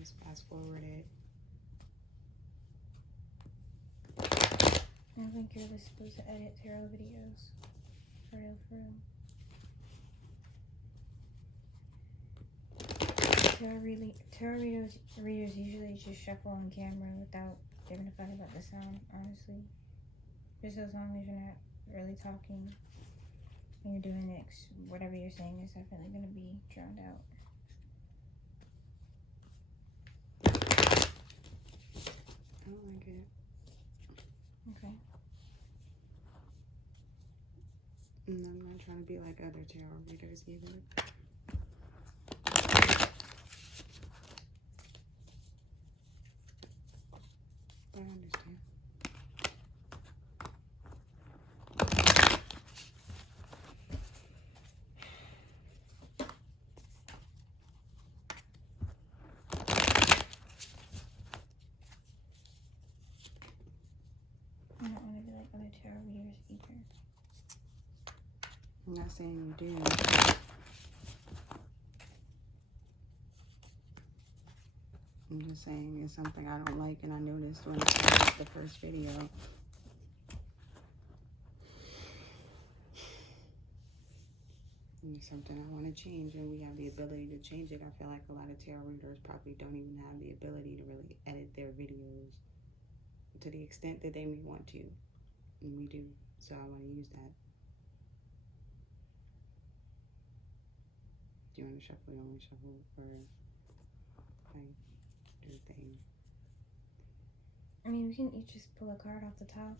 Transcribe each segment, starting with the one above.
Let's fast forward it. I don't think you're really supposed to edit tarot videos. For real, for real. Tarot readers usually just shuffle on camera without giving a fuck about the sound, honestly. Just as long as you're not really talking when you're doing it, whatever you're saying is definitely going to be drowned out. I don't like it. Okay. And I'm not trying to be like other tarot readers either. I understand. I don't want to be like other tarot readers either. I'm not saying you do. I'm just saying it's something I don't like, and I noticed when I started the first video. And it's something I want to change, and we have the ability to change it. I feel like a lot of tarot readers probably don't even have the ability to really edit their videos to the extent that they may want to. And we do. So I want to use that. Do you want to shuffle? You want me to shuffle? Or like do the thing? I mean, we can each just pull a card off the top.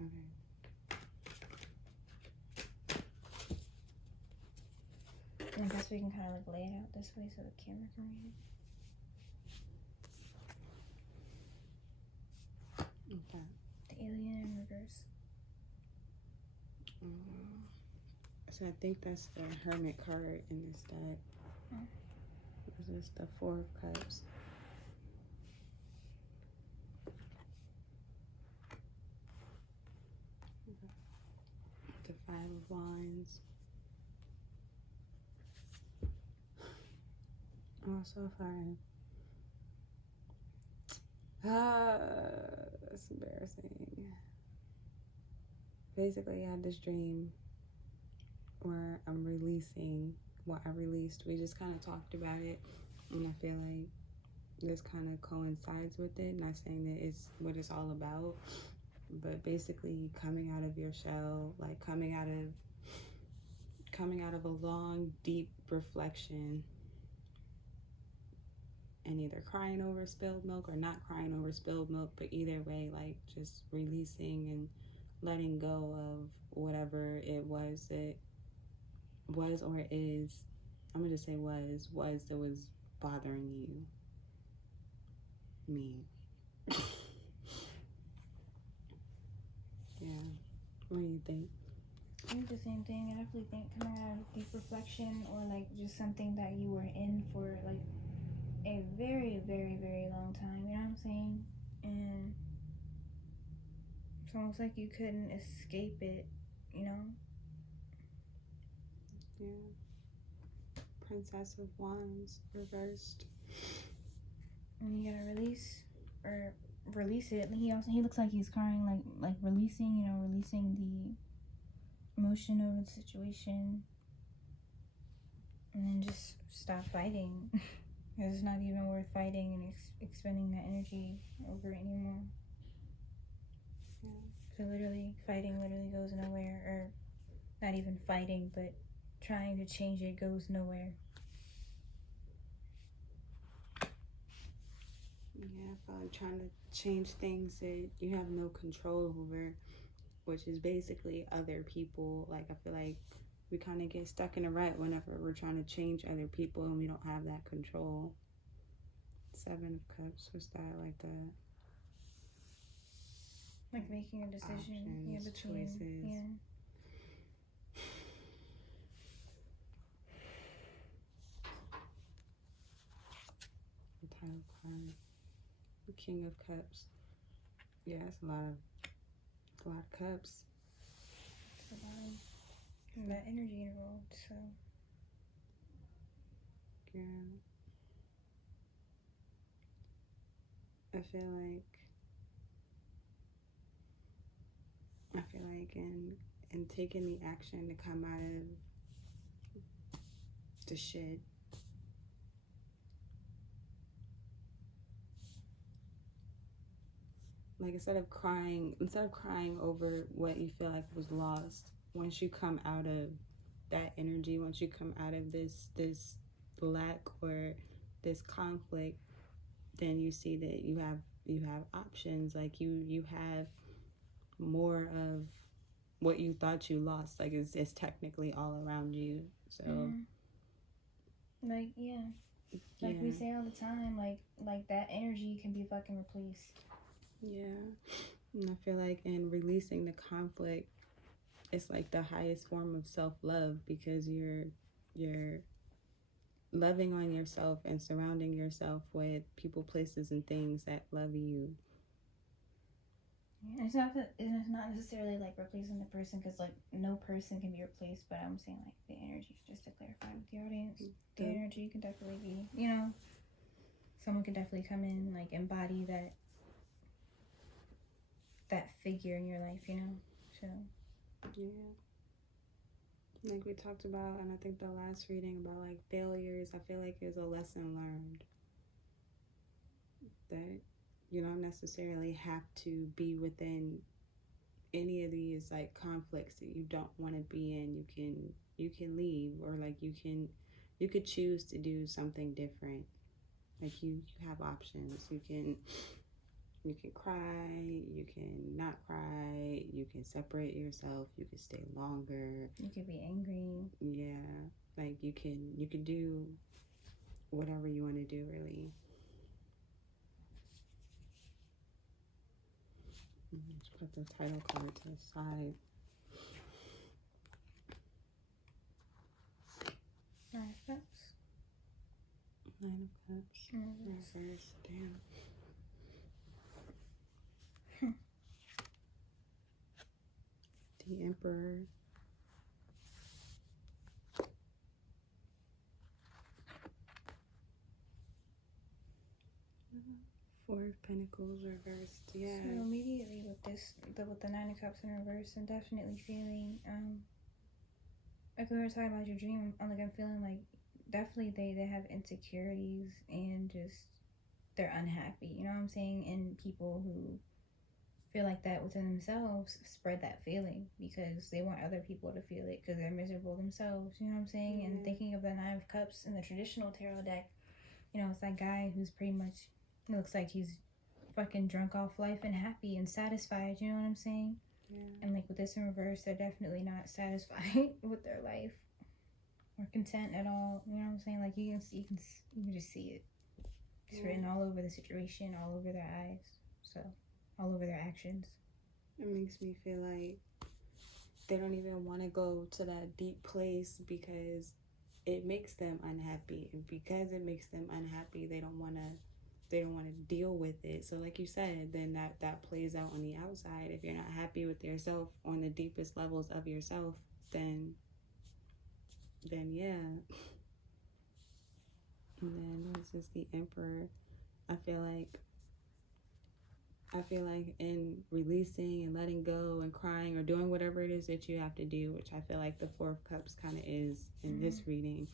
Okay. And I guess we can kind of like lay it out this way so the camera can read it. Okay. The alien in reverse. So I think that's the Hermit card in this deck. This is the Four of Cups. The Five of Wands. Also fine. That's embarrassing. Basically, I had this dream where I'm releasing what I released. We just kind of talked about it, and I feel like this kind of coincides with it. Not saying that it's what it's all about, but basically coming out of your shell, like coming out of a long, deep reflection, and either crying over spilled milk or not crying over spilled milk, but either way, like just releasing and letting go of whatever it was that was or is, I'm gonna just say was that was bothering you. Me. Yeah. What do you think? I think the same thing. I definitely think coming out of deep reflection, or like just something that you were in for like a very, very, very long time, you know what I'm saying? And it's almost like you couldn't escape it, you know? Yeah. Princess of Wands reversed. And you gotta release it. He looks like he's crying, like releasing, you know, releasing the emotion over the situation, and then just stop fighting. It's not even worth fighting and expending that energy over it anymore. Yeah. So fighting literally goes nowhere, or not even fighting, but trying to change it goes nowhere. Yeah, I feel like trying to change things that you have no control over, which is basically other people. Like, I feel like we kind of get stuck in a rut whenever we're trying to change other people and we don't have that control. Seven of Cups, what's that? Like making a decision. Options, Between choices. Yeah. The title card. The King of Cups. Yeah, it's a lot of cups. It's a lot of that energy involved, so. Yeah. I feel like in taking the action to come out of the shit, like instead of crying over what you feel like was lost, once you come out of that energy, once you come out of this lack or this conflict, then you see that you have options. Like you have more of what you thought you lost. Like it's technically all around you. So like we say all the time, like that energy can be fucking replaced. And I feel like in releasing the conflict, it's like the highest form of self-love, because you're loving on yourself and surrounding yourself with people, places, and things that love you. It's not necessarily like replacing the person, because like no person can be replaced, but I'm saying like the energy, just to clarify with the audience, the energy can definitely be, someone can definitely come in, like embody that figure in your life, so like we talked about, and I think the last reading about like failures, I feel like is a lesson learned, that you don't necessarily have to be within any of these like conflicts that you don't want to be in. You can leave, or like you could choose to do something different. Like you have options. You can cry, you can not cry, you can separate yourself, you can stay longer, you could be angry. Like you can do whatever you want to do, really. Let's put the title card to the side. Nine of Cups. Nine of Cups. Reverse. Damn. The Emperor. Four of Pentacles reversed. Yeah. So immediately with the Nine of Cups in reverse, I'm definitely feeling like we were talking about your dream. I'm feeling like definitely they have insecurities, and just they're unhappy. You know what I'm saying? And people who feel like that within themselves spread that feeling, because they want other people to feel it, because they're miserable themselves. You know what I'm saying? And thinking of the Nine of Cups in the traditional tarot deck, it's that guy who's pretty much, it looks like he's fucking drunk off life and happy and satisfied. You know what I'm saying? And like with this in reverse, they're definitely not satisfied with their life or content at all. You know what I'm saying? Like you can just see it. It's written all over the situation, all over their eyes, so all over their actions. It makes me feel like they don't even want to go to that deep place, because it makes them unhappy, and because it makes them unhappy, they don't want to deal with it. So like you said, then that plays out on the outside. If you're not happy with yourself on the deepest levels of yourself, then yeah. And then this is the Emperor. I feel like in releasing and letting go and crying or doing whatever it is that you have to do, which I feel like the Four of Cups kind of is in this reading,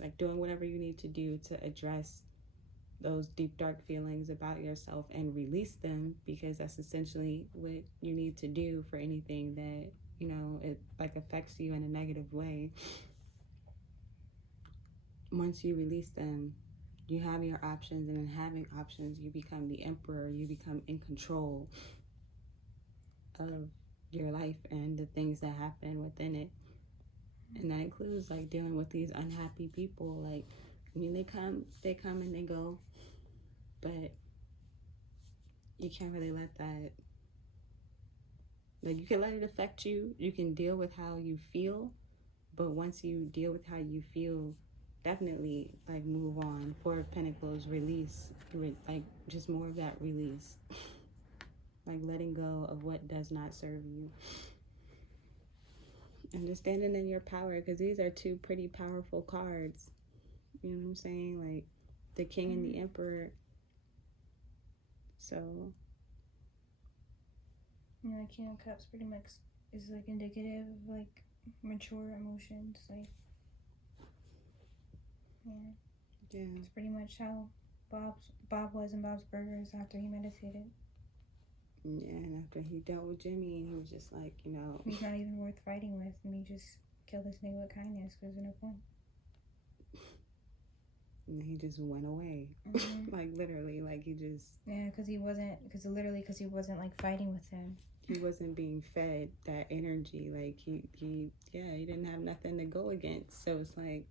like doing whatever you need to do to address those deep, dark feelings about yourself and release them, because that's essentially what you need to do for anything that, it like affects you in a negative way. Once you release them, you have your options, and in having options, you become the Emperor. You become in control of your life and the things that happen within it. And that includes like dealing with these unhappy people. Like, I mean, they come and they go, but you can't really let that, like, you can let it affect you. You can deal with how you feel, but once you deal with how you feel, definitely like move on. Four of Pentacles, release, like just more of that release, like letting go of what does not serve you, and just standing in your power, because these are two pretty powerful cards. You know what I'm saying? Like the King and the Emperor, So Yeah, like King of Cups pretty much is like indicative of like mature emotions. Like, yeah, it's pretty much how Bob was in Bob's Burgers after he meditated. Yeah, and after he dealt with Jimmy, he was just like, you know, he's not even worth fighting with. Let me just kill this nigga with kindness because there's no point. And he just went away. Like, literally, like, he just... Yeah, because he wasn't like fighting with him. He wasn't being fed that energy. Like, he didn't have nothing to go against. So it's like,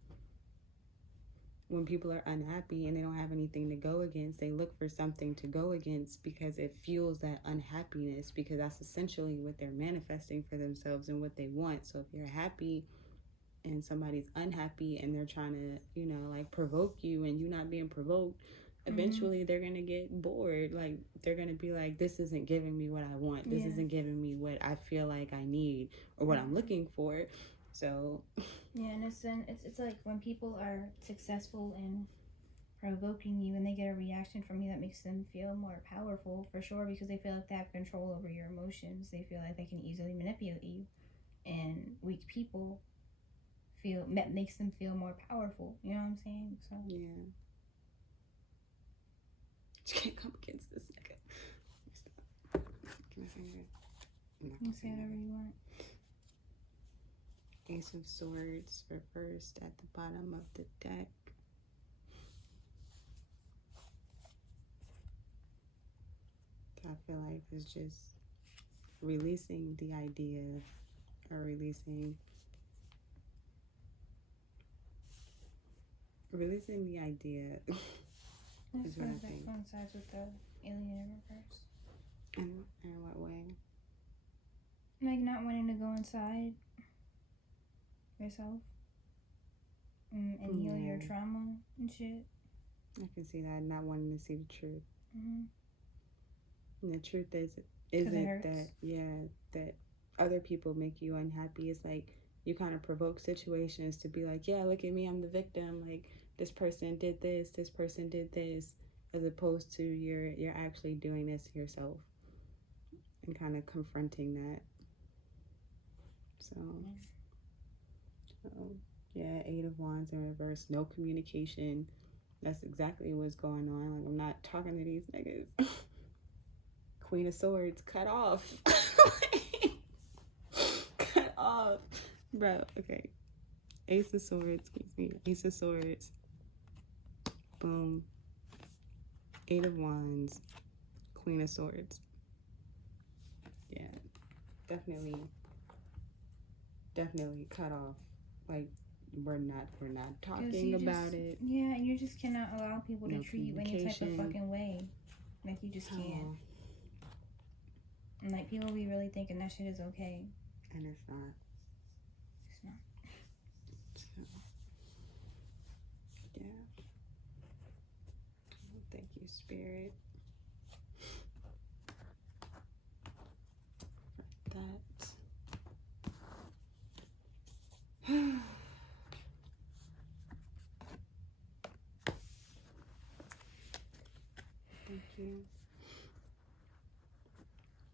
when people are unhappy and they don't have anything to go against, they look for something to go against because it fuels that unhappiness, because that's essentially what they're manifesting for themselves and what they want. So if you're happy and somebody's unhappy and they're trying to, you know, like provoke you and you not being provoked, eventually they're going to get bored. Like, they're going to be like, this isn't giving me what I want. This isn't giving me what I feel like I need or what I'm looking for. So yeah, and it's like when people are successful in provoking you and they get a reaction from you that makes them feel more powerful, for sure, because they feel like they have control over your emotions. They feel like they can easily manipulate you, and weak people makes them feel more powerful. You know what I'm saying? So yeah, you can't come against this nigga. Can I say that? You can say whatever you want. Ace of Swords reversed at the bottom of the deck. I feel like it's just releasing the idea, or releasing the idea. That's what I think coincides with the alien in reverse. In what way? Like not wanting to go inside yourself and heal your trauma and shit. I can see that, not wanting to see the truth. Mm-hmm. And the truth isn't that other people make you unhappy. It's like you kind of provoke situations to be like, yeah, look at me, I'm the victim. Like, this person did this, as opposed to you're actually doing this yourself and kind of confronting that. So yeah, Eight of Wands in reverse, no communication. That's exactly what's going on. Like, I'm not talking to these niggas. Queen of Swords, cut off. Cut off. Bro, okay. Ace of Swords, Ace of Swords. Boom. Eight of Wands. Queen of Swords. Yeah. Definitely cut off. Like, we're not talking about it. Yeah, and you just cannot allow people to treat you any type of fucking way. Like, you just can't. And like, people be really thinking that shit is okay. And it's not. It's not. So, yeah. Thank you, Spirit, for that. Thank you.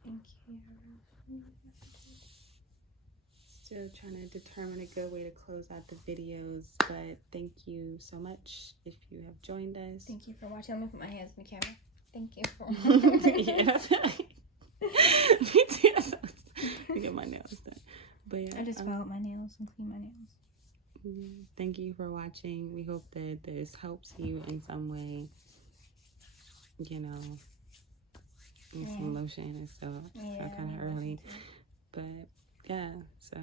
Thank you. Still trying to determine a good way to close out the videos, but thank you so much if you have joined us. Thank you for watching. Let me put my hands in the camera. Thank you for Yeah, me too. I get my nails done. But yeah, I just filed my nails and clean my nails. Thank you for watching. We hope that this helps you in some way. You know, with some lotion and stuff. It's kind of early, but yeah. So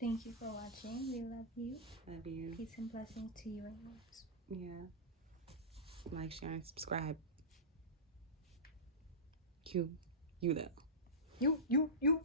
thank you for watching. We love you. Love you. Peace and blessings to you and yours. Yeah. Like, share, and subscribe. You though. You.